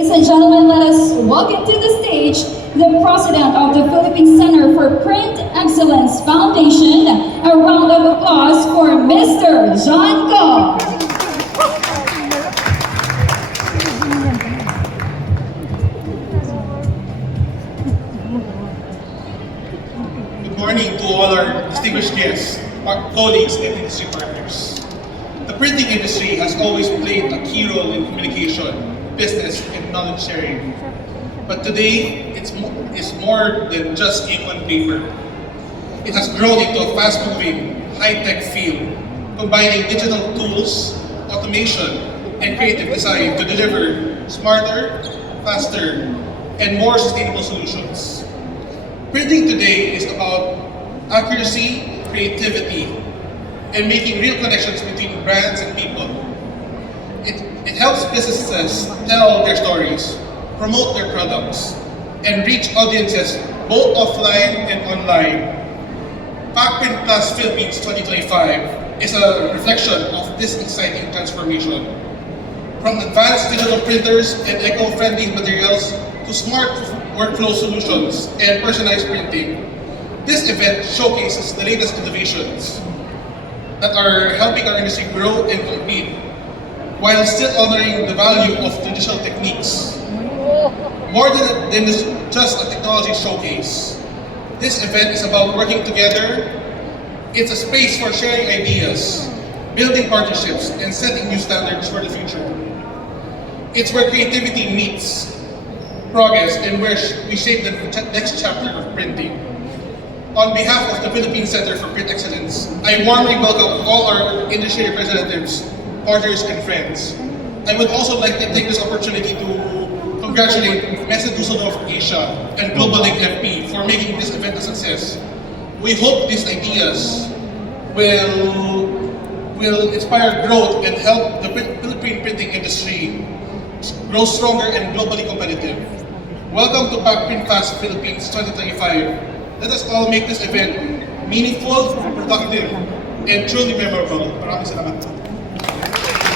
Ladies and gentlemen, let us welcome to the stage the President of the Philippine Center for Print Excellence Foundation. A round of applause for Mr. John Go. Good morning to all our distinguished guests, our colleagues, and industry partners. The printing industry has always played a key role in communication, business, and knowledge sharing. But today, it's more than just ink on paper. It has grown into a fast-moving, high-tech field, combining digital tools, automation, and creative design to deliver smarter, faster, and more sustainable solutions. Printing today is about accuracy, creativity, and making real connections between brands and people. It helps businesses tell their stories, promote their products, and reach audiences both offline and online. PacPrint Plus Philippines 2025 is a reflection of this exciting transformation. From advanced digital printers and eco-friendly materials to smart workflow solutions and personalized printing, this event showcases the latest innovations that are helping our industry grow and compete while still honoring the value of traditional techniques. More than just a technology showcase, this event is about working together. It's a space for sharing ideas, building partnerships, and setting new standards for the future. It's where creativity meets progress and where we shape the next chapter of printing. On behalf of the Philippine Center for Print Excellence, I warmly welcome all our industry representatives, partners, and friends. I would also like to take this opportunity to congratulate Messe Dusseldorf Asia and Global Link FP for making this event a success. We hope these ideas will inspire growth and help the Philippine printing industry grow stronger and globally competitive. Welcome to PacPrint Fast Philippines 2025. Let us all make this event meaningful, productive, and truly memorable. Maraming salamat.